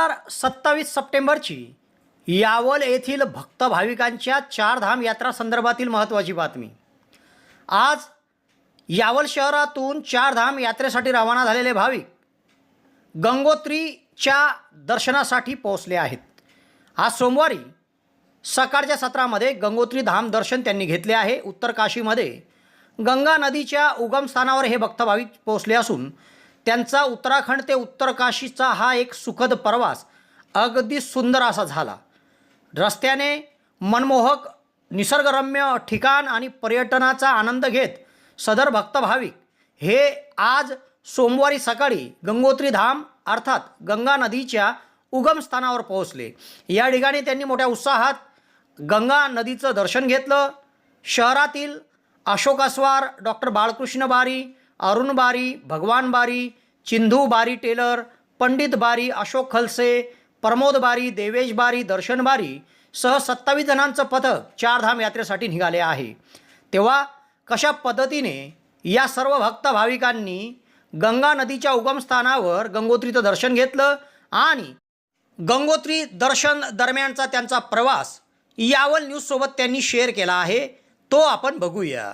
नमस्कार. 27 सप्टेंबरची यावल येथील भक्त भाविकांच्या चारधाम यात्रा संदर्भातील महत्त्वाची बातमी. आज यावल शहरातून चारधाम यात्रेसाठी रवाना झालेले भाविक गंगोत्रीच्या दर्शनासाठी पोहोचले आहेत. आज सोमवारी सकाळच्या सत्रामध्ये गंगोत्री धाम दर्शन त्यांनी घेतले आहे. उत्तर काशीमध्ये गंगा नदीच्या उगमस्थानावर हे भक्त भाविक पोहोचले असून त्यांचा उत्तराखंड ते उत्तर काशीचा हा एक सुखद प्रवास अगदी सुंदर असा झाला. रस्त्याने मनमोहक निसर्गरम्य ठिकाण आणि पर्यटनाचा आनंद घेत सदर भक्त भाविक हे आज सोमवारी सकाळी गंगोत्री धाम अर्थात गंगा नदीच्या उगमस्थानावर पोहोचले. या ठिकाणी त्यांनी मोठ्या उत्साहात गंगा नदीचं दर्शन घेतलं. शहरातील अशोक अस्वार, डॉक्टर बाळकृष्ण बारी, अरुण बारी, भगवान बारी, चिंधू बारी टेलर, पंडित बारी, अशोक खलसे, प्रमोद बारी, देवेश बारी, दर्शन बारी सह 27 जणांचं पथक चारधाम यात्रेसाठी निघाले आहे. तेव्हा कशा पद्धतीने या सर्व भक्त भाविकांनी गंगा नदीच्या उगमस्थानावर गंगोत्रीचं दर्शन घेतलं आणि गंगोत्री दर्शन दरम्यानचा त्यांचा प्रवास यावल न्यूजसोबत त्यांनी शेअर केला आहे, तो आपण बघूया.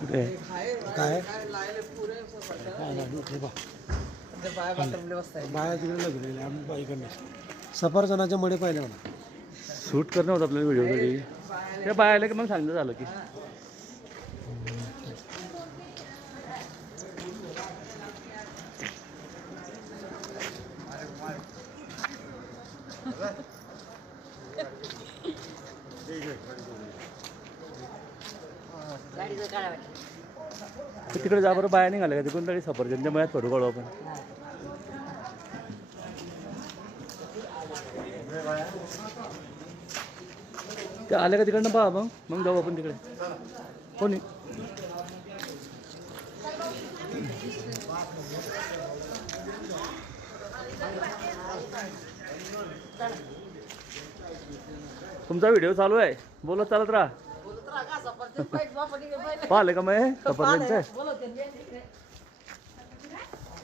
कुठे काय बाया तिकडे लागलेले आम्ही बाईकडे सफरचंदाच्या मळे पाहिले म्हणा. शूट करणं होतं आपल्याला व्हिडिओसाठी. त्या बाय आल्या की मग सांगणं झालं की तिकडे जा बरं. बाया निघाल्या का तिकडून तरी सफरचंदच्या मळ्यात फोटो काढू आपण. ते आल्या का तिकडनं पहा मग जाऊ आपण तिकडे. कोणी तुमचा व्हिडिओ चालू आहे, बोलत चालत राहा. पाहिले का मग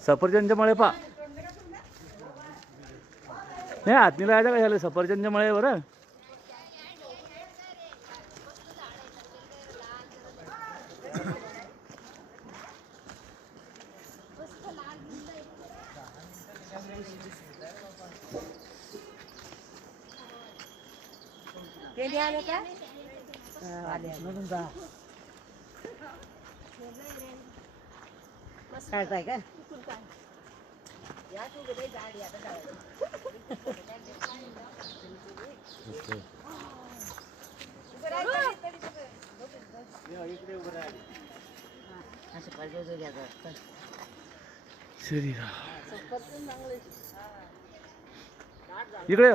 सफरचंदच्या मळे पहा. नाही हातनी लावायचं काय झालं सफरचंदच्या मळे बरं. आले का काढताय का इकडे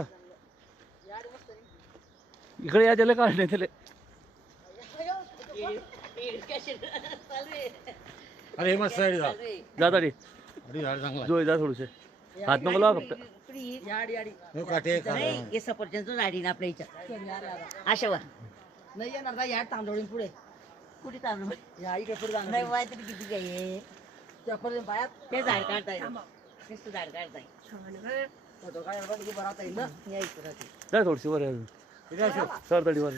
इकडे या त्याला काढणे त्याला. अरे मस्त साईड जा दाडी चांगला जोय जा थोडेसे हात नको लावा फक्त. हे सफरचंदचं झाडी ना आपल्या इथं अशावर नाही येणार का या तांदूळ पुढे कुठे तांदूळ या इकडे पुढे नाही वाय तरी किती काय त्यापर्यंत बायात ते झाड काढताय नुसतं झाड काढताय फोटो काढायला बरं येईल ना या इकडे जा थोडीशी वर सर तडी वर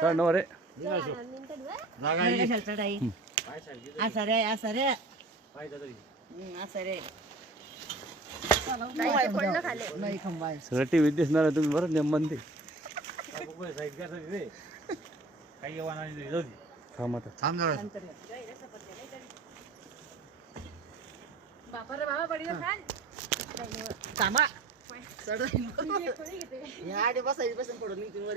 सर नवर रे. असं रे असं रे असं रे नाही खंबाय सगळं टीव्हीत दिसणार आहे तुम्ही बरं नेमन ते. थांब आता. थांबा या बसायची बसून पडून निघून वर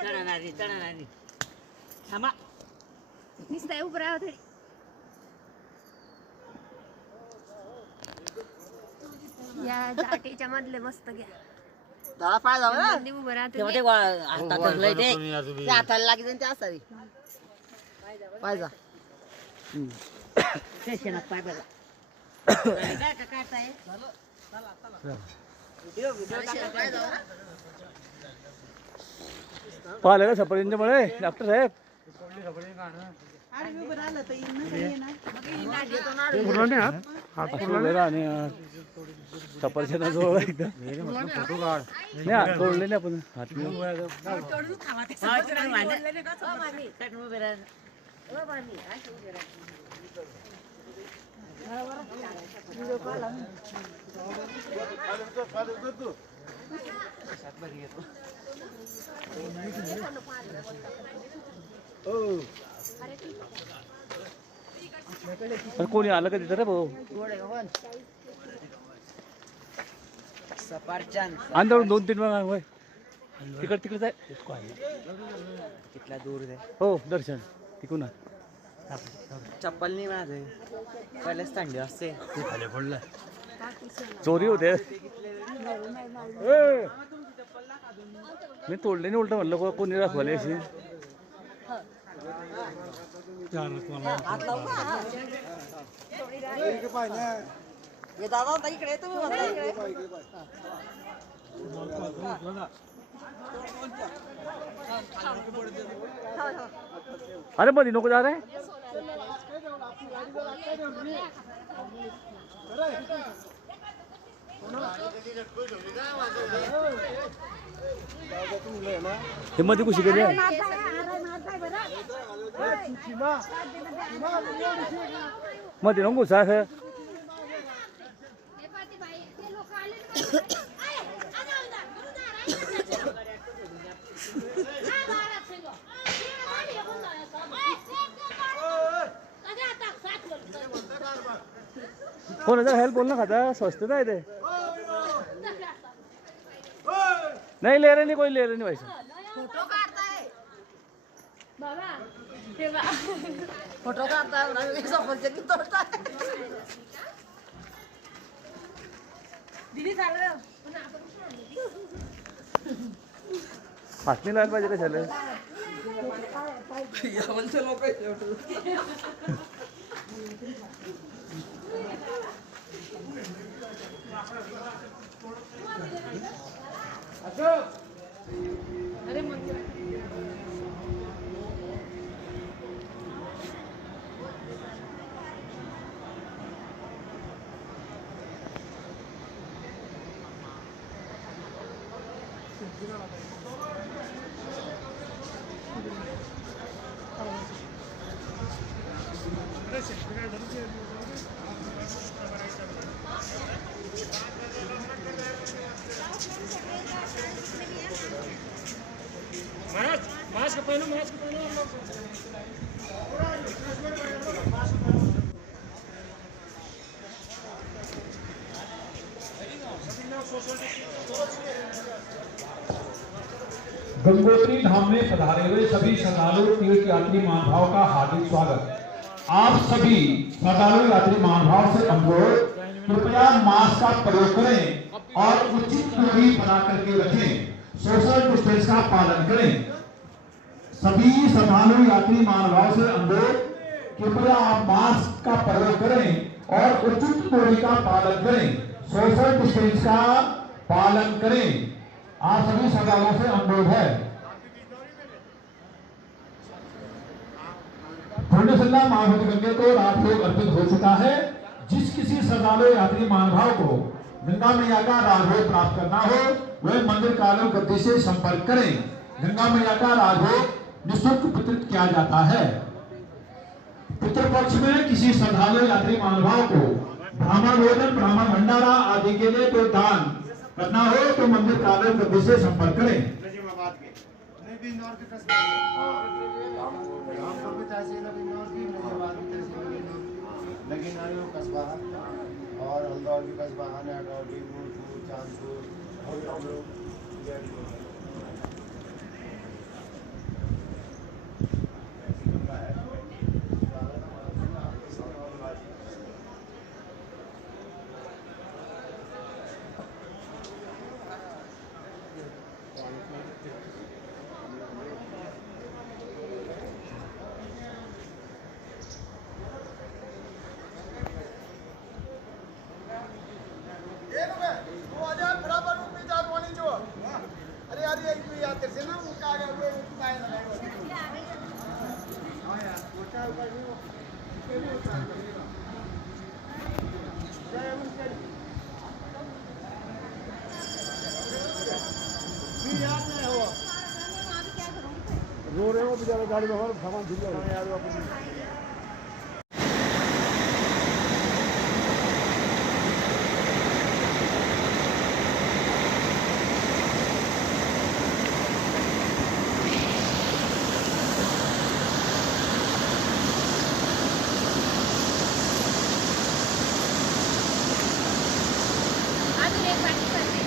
चढणारी थांबा निसताय उभं राहा तरी या जाटेच्या मधले मस्त घ्या दादा पाय जाऊ ना मंदी उभं राहा तेव्हा तुम्ही. ते हातात धरलंय ते हाताला लागेल ते असावी पाय जा स्टेशनात पाय बघा काढताय पाहिलं का सफरचंदच्या मळे डॉक्टर साहेब. आणि सफरचंदाजवळ एकदम नाही हात तोडले नाही आपण हात कोणी आलं का तिथं रे भाऊ. सफरचंद अंधारून 2-3 वेळा होय तिकडे जाय कितला दूर आहे हो दर्शन तिकून चप्पल नाही माझे पहिलेच थंडी असते चोरी होते. मी तोडले नाही उलट म्हणलं कोणी दाखवले अशी. दादा इकडे तुम्ही अरे मध्ये नको जा रे. हे मध्ये कुशी गेली मग ते नको सास कोणाचा हेल्प बोल ना खाता स्वस्त आहे ते नहीं ले रहे नहीं कोई ले रहे नहीं भाई फोटो काढताय फोटो काढताय सफरचंद तोडताय दिदी चाललं हात नाही लावायला पाहिजे कशाला गंगोत्री धाम में पधारे हुए सभी श्रद्धालु तीर्थ यात्री महानुभाव का हार्दिक स्वागत। आप सभी श्रद्धालु यात्री महानुभाव से अनुरोध, कृपया मास्क का प्रयोग करें और उचित दूरी बना करके रखें, सोशल डिस्टेंस का पालन करें। सभी श्रद्धालु यात्री महानुभाव से अनुरोध, कृपया आप मास्क का प्रयोग करें और उचित दूरी का पालन करें, सोशल डिस्टेंस का पालन करें। आप सभी श्रद्धालुओं से अनुरोध है। पुण्यसंध्या महाभूत गंगे को राजभोग अर्पित हो चुका है। जिस किसी श्रद्धालु यात्री महानुभाव को गंगा मैया का राजभोग प्राप्त करना हो वह मंदिर कालू गद्दी से संपर्क करें। गंगा मैया का राजभोग निःशुल्क वितरित किया जाता है। पितृपक्ष में किसी श्रद्धालु यात्री महानुभाव को ब्राह्मण भोजन, ब्राह्मण भंडारा आदि के लिए कोई दान करना हो तो मंदिर कालू गद्दी से संपर्क करें। कस्बा और हल्दौर भी कस्बा नटौर भी नूरपुर चांदपुर और हम लोग रो रहे हो बेचारा गाड़ी में हमारा सामान झूल गया। अजून एक बाकी करते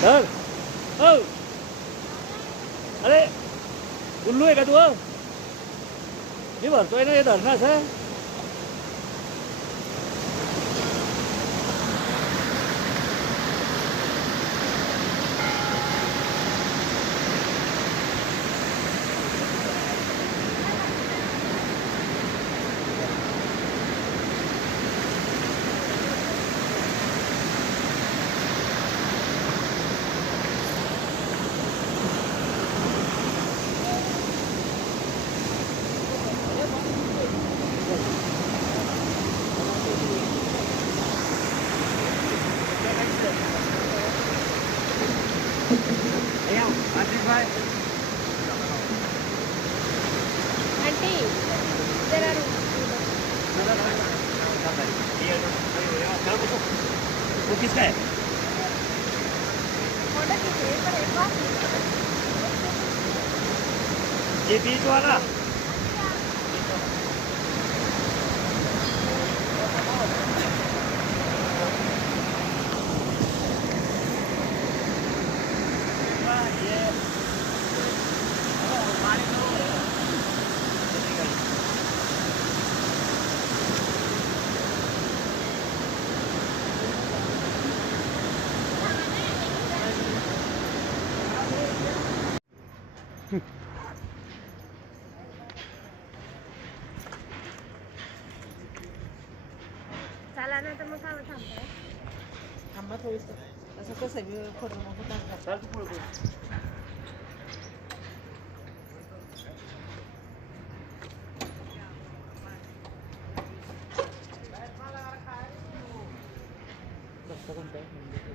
सर ओ अरे उल्लू आहे का तू मी भरतोय ना हे धरणास वो किसका है? ये बीच वाला चला ना तर मग काय थांबताय? थांबा थोडंसं असं कसं फोटो नको टाकता.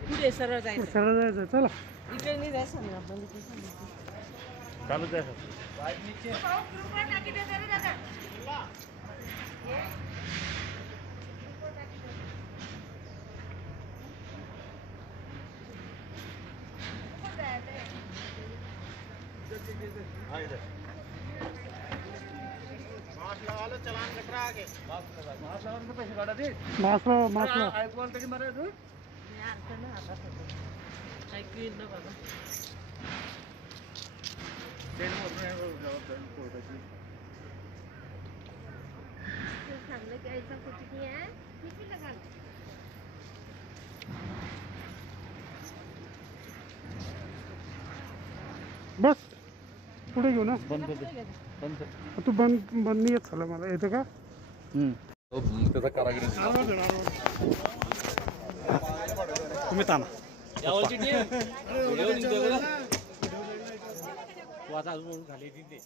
पुढे सरळ जायचं. सरळ जायचं. चला इकडे नाही जायचं ना आपण इकडे सांगितलं. चालू जायचं. मासला ऐकवाल तरी मरायचं. ऐकू येईल ना बाबा. सांगलं की ऐसा कुछ नहीं है किसी लगा बस पुढे घेऊ ना. बंद कर दे. बंद कर. तू बंद नाही येत झालं मला येतं का. त्याचा कारागिरी तुम्ही थांबा. तू आता अजून खाली येते.